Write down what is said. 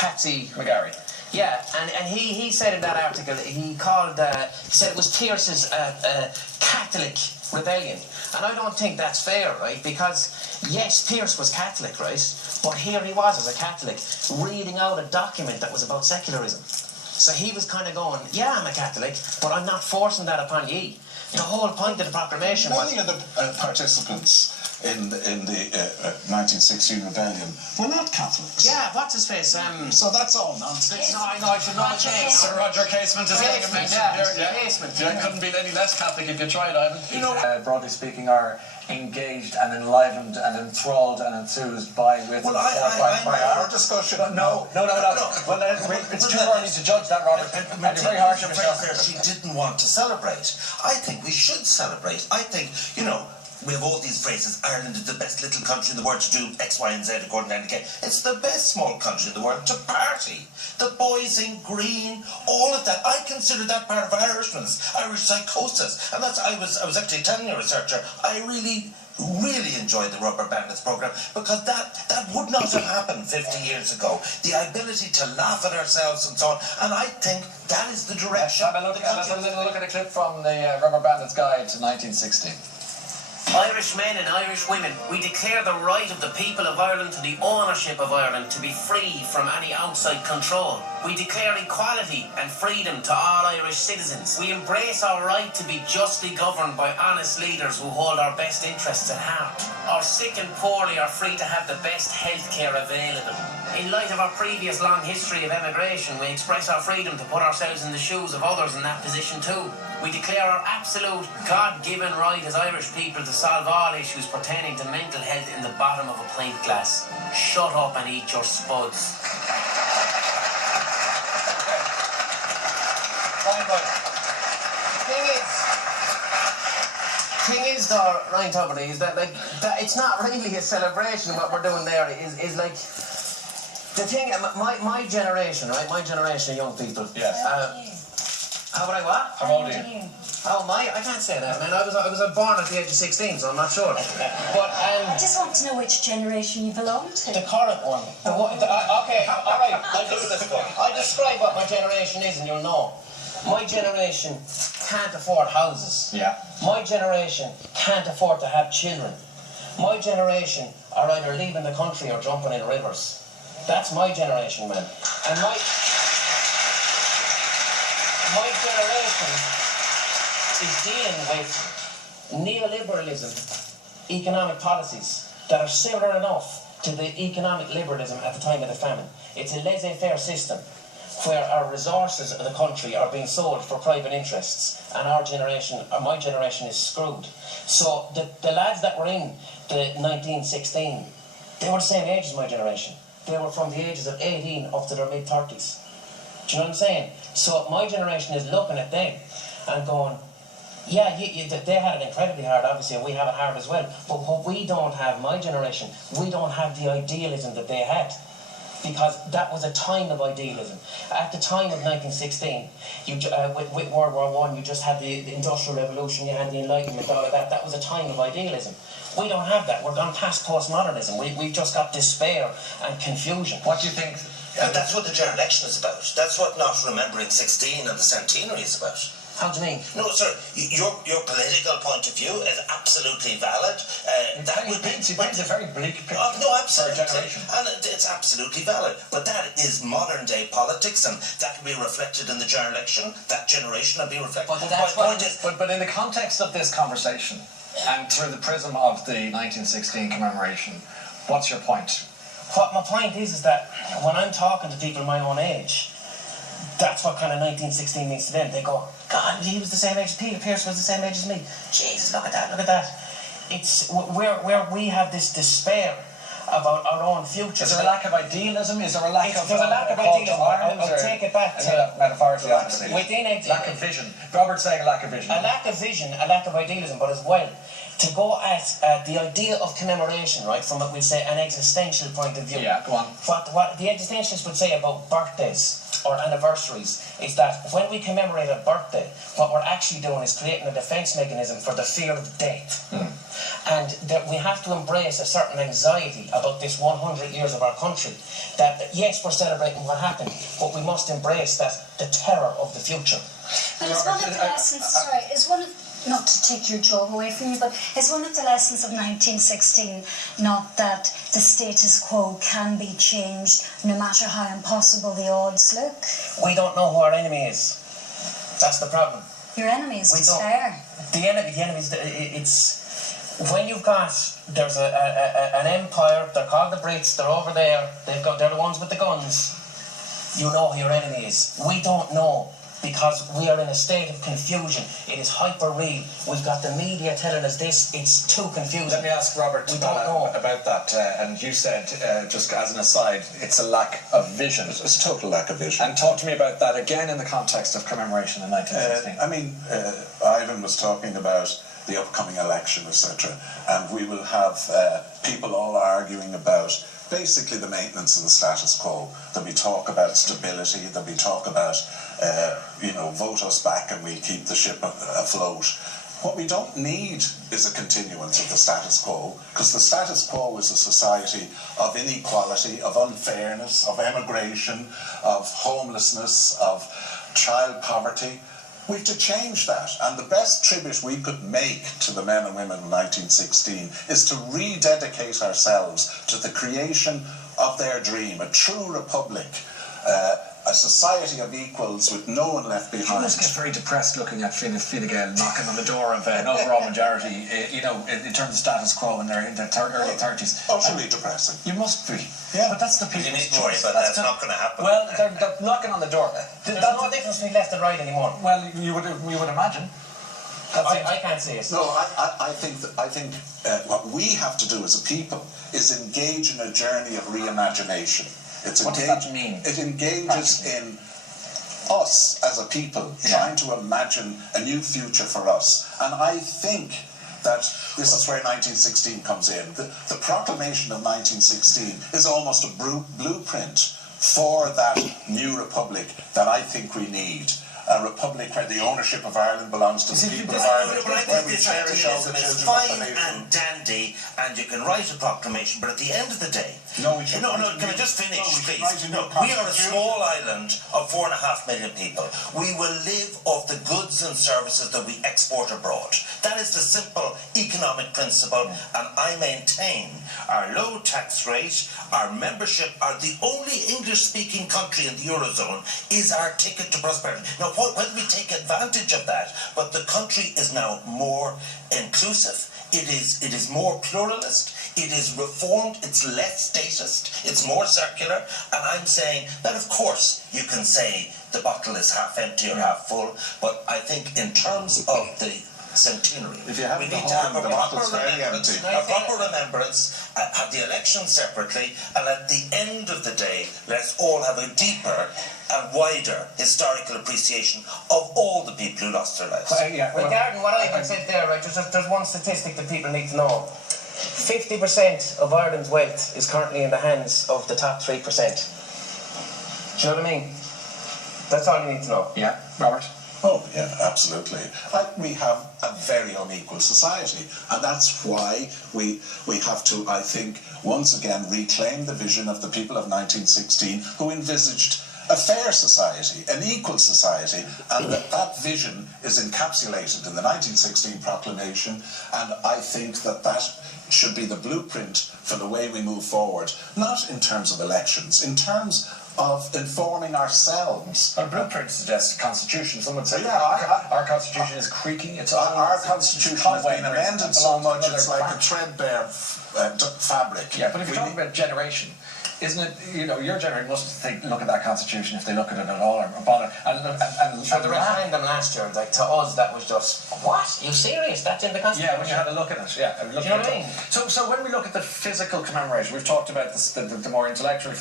Patsy McGarry. Yeah, and he said in that article, he said it was Pearse's Catholic rebellion. And I don't think that's fair, right? Because, yes, Pearse was Catholic, right? But here he was as a Catholic, reading out a document that was about secularism. So he was kind of going, yeah, I'm a Catholic, but I'm not forcing that upon ye. The whole point of the proclamation was... Many of the participants in the 1916 rebellion were not Catholics. Yeah, what's his face? So that's all nonsense. No, I should know his name. Sir Roger Casement is getting a mention here. Casement. Yeah, couldn't be any less Catholic if you tried, Ivan. You know, broadly speaking, are engaged and enlivened and enthralled and enthused by our discussion. No. Well, it's too early to judge that, Robert. And you're very harsh on yourself here. She didn't want to celebrate. I think we should celebrate. I think, you know, we have all these phrases. Ireland is the best little country in the world to do X, Y, and Z according to NK. It's the best small country in the world to party. The boys in green, all of that. I consider that part of Irishness, Irish psychosis. And that's, I was actually telling your researcher, I really enjoyed the Rubber Bandits programme because that would not have happened 50 years ago. The ability to laugh at ourselves and so on. And I think that is the direction. Let's have a little look at a clip from the Rubber Bandits Guide to 1916. Irish men and Irish women, we declare the right of the people of Ireland to the ownership of Ireland to be free from any outside control. We declare equality and freedom to all Irish citizens. We embrace our right to be justly governed by honest leaders who hold our best interests at heart. Our sick and poorly are free to have the best health care available. In light of our previous long history of emigration, we express our freedom to put ourselves in the shoes of others in that position too. We declare our absolute God-given right as Irish people to solve all issues pertaining to mental health in the bottom of a pint glass. Shut up and eat your spuds. Thing is though, Ryan Tuberty, is that it's not really a celebration. What we're doing there is like the thing. My generation, right? My generation of young people. Yes. How would I what? How old are you? Oh my! I can't say that, man. I was born at the age of 16, so I'm not sure. But I just want to know which generation you belong to. the current one. Okay, all right. I'll do this one. I'll describe what my generation is, and you'll know. My generation can't afford houses. Yeah. My generation can't afford to have children. My generation are either leaving the country or jumping in rivers. That's my generation, man. And my generation is dealing with neoliberalism, economic policies that are similar enough to the economic liberalism at the time of the famine. It's a laissez-faire system where our resources of the country are being sold for private interests, and our generation, or my generation, is screwed. So the lads that were in the 1916, they were the same age as my generation. They were from the ages of 18 up to their mid-30s. Do you know what I'm saying? So my generation is looking at them and going, yeah, they had it incredibly hard, obviously, and we have it hard as well. But what we don't have, my generation, we don't have the idealism that they had. Because that was a time of idealism. At the time of 1916, with World War I, you just had the Industrial Revolution, you had the Enlightenment, all of that. That was a time of idealism. We don't have that. We're gone past postmodernism. We've just got despair and confusion. What do you think? And that's what the general election is about. That's what not remembering 16 and the centenary is about. How do you mean? No, sir. Your political point of view is absolutely valid. That would be a very bleak picture. No, absolutely. For a generation. And it's absolutely valid. But that is modern day politics, and that can be reflected in the general election. That generation will be reflected. But in the context of this conversation, and through the prism of the 1916 commemoration, what's your point? What my point is that when I'm talking to people my own age, that's what kind of 1916 means to them. They go, God, he was the same age as Peter, Pearse was the same age as me. Jesus, look at that, look at that. It's where we have this despair about our own future. Is there a lack of idealism? Is there a lack of... There's a lack of idealism. I'll take it back to... Metaphorically, honestly. Lack of vision. Robert's saying a lack of vision. A lack of vision, a lack of idealism, but as well, to go at the idea of commemoration, right, from what we'd say an existential point of view. Yeah, go on. What the existentialists would say about birthdays dates or anniversaries is that when we commemorate a birthday, what we're actually doing is creating a defence mechanism for the fear of death. And that we have to embrace a certain anxiety about this 100 years of our country. That yes, we're celebrating what happened, but we must embrace that the terror of the future. But it's one of the lessons, sorry, it's one of, not to take your job away from you, but it's one of the lessons of 1916, not that the status quo can be changed no matter how impossible the odds look. We don't know who our enemy is. That's the problem. Your enemy is We don't. despair. The enemy is, it's, when you've got, there's an empire, they're called the Brits, they're over there, they're the ones with the guns, you know who your enemy is. We don't know, because we are in a state of confusion. It is hyper real. We've got the media telling us this, it's too confusing. Let me ask Robert We don't know. about that, and you said, just as an aside, it's a lack of vision. It's a total lack of vision. And talk to me about that again in the context of commemoration in 1916. Ivan was talking about the upcoming election, etc. And we will have people all arguing about basically the maintenance of the status quo. There'll be talk about stability, there'll be talk about, vote us back and we keep the ship afloat. What we don't need is a continuance of the status quo, because the status quo is a society of inequality, of unfairness, of emigration, of homelessness, of child poverty. We have to change that, and the best tribute we could make to the men and women of 1916 is to rededicate ourselves to the creation of their dream, a true republic, a society of equals with no one left You behind. must get very depressed looking at Fine Gael knocking on the door of an overall majority, in terms of status quo in their early 30s. Utterly depressing. You must be. Yeah. But that's the people's You need to worry choice. about that. It's not going to happen. Well, they're knocking on the door. There's no difference between left and right anymore. Well, you would imagine. I can't see it. No, I think what we have to do as a people is engage in a journey of reimagination. What does that mean? It engages in us as a people trying to imagine a new future for us. And I think that this is where 1916 comes in. The proclamation of 1916 is almost a blueprint for that new republic that I think we need. A republic where the ownership of Ireland belongs to the people of Ireland, But I where think we this cherish all the idealism is children of fine the nation. and dandy, and you can write a proclamation, but at the end of the day... No, we should No, write a can I new- just finish, no, we should please? write a new No, we are a constitution. small island of 4.5 million people. We will live off the goods and services that we export abroad. That is the simple economic principle, and I maintain our low tax rate, our membership, are the only English-speaking country in the Eurozone, is our ticket to prosperity. Now, whether we take advantage of that, but the country is now more inclusive, it is more pluralist, it is reformed, it's less statist, it's more circular, and I'm saying that of course you can say the bottle is half empty or half full, but I think in terms of the centenary, If you have we the need to have horn, a the proper bottle's very remembrance, empty. have the election separately, and at the end of the day, let's all have a deeper and wider historical appreciation of all the people who lost their lives. Regarding what I can say there, right, there's one statistic that people need to know. 50% of Ireland's wealth is currently in the hands of the top 3%. Do you know what I mean? That's all you need to know. Yeah, Robert? Oh, yeah, absolutely. We have a very unequal society, and that's why we have to, I think, once again reclaim the vision of the people of 1916 who envisaged a fair society, an equal society, and that vision is encapsulated in the 1916 proclamation, and I think that should be the blueprint for the way we move forward, not in terms of elections, in terms of informing ourselves. A blueprint suggests constitution. Someone said, Yeah, our constitution is creaking. Our constitution has been amended so much it's like a threadbare fabric. Yeah, but if you're talking about generation, isn't it, your generation must look at that constitution if they look at it at all or bother. And For the referendum last year, like to us, that was just, what? Are you serious? That's in the Constitution? Yeah, when you had a look at it, Do you know what I mean? So when we look at the physical commemoration, we've talked about the more intellectual